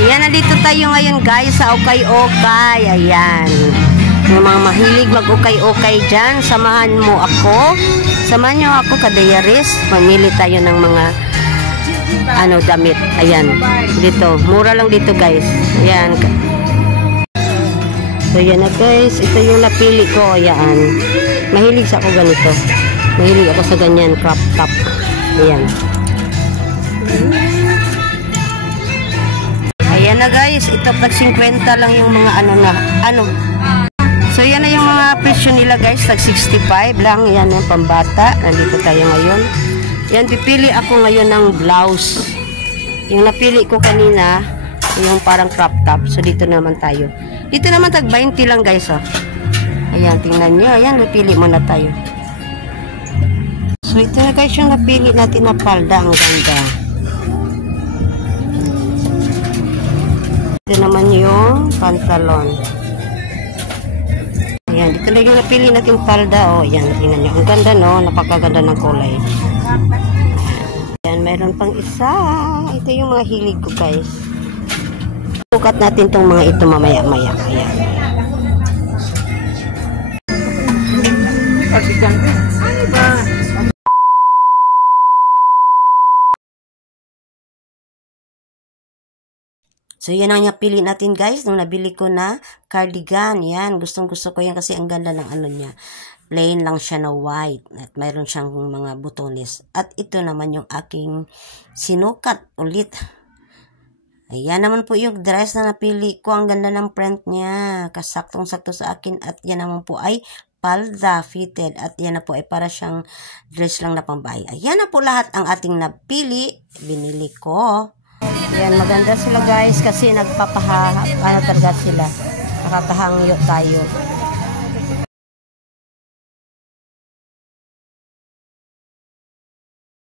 Ayan, nandito tayo ngayon guys sa Okay-Okay. Ayan. Yung mga mahilig mag-okay-okay dyan, samahan mo ako. Samahan nyo ako, ka-diaries. Mamili tayo ng mga damit. Ayan. Dito. Mura lang dito guys. Ayan. So yan na guys. Ito yung napili ko. Ayan. Mahilig sa ako ganito. Mahilig ako sa ganyan. Crop top. Ayan. Ayan na guys, ito pag 50 lang yung mga So yan na yung mga presyo nila guys, tag 65 lang. Yan yung pambata. Nandito tayo ngayon. Yan, pipili ako ngayon ng blouse. Yung napili ko kanina, yung parang crop top. So dito naman tayo. Dito naman tag 20 lang guys, oh. Ayan, tingnan nyo. Ayan, napili muna tayo. So ito na guys yung napili natin na palda. Ang ganda. Ito naman yung pantalon. Ayan, dito na yung napili natin palda. O, ayan, tingnan nyo. Ang ganda, no? Napakaganda ng kulay. Ayan, mayroon pang isa. Ito yung mga hilig ko, guys. Sukat natin tong mga ito mamaya-maya. Ayan. So, yan ang napili natin guys. Nung nabili ko na cardigan. Yan. Gustong-gusto ko yan kasi ang ganda ng niya. Plain lang siya na white. At mayroon siyang mga butones. At ito naman yung aking sinukat ulit. Ayan naman po yung dress na napili ko. Ang ganda ng print niya. Kasaktong-sakto sa akin. At yan naman po ay palda fitted. At yan na po ay para siyang dress lang na pambahay. Ayan na po lahat ang ating napili. Binili ko. Yan, maganda sila guys kasi talaga sila. Nakakahangyo tayo.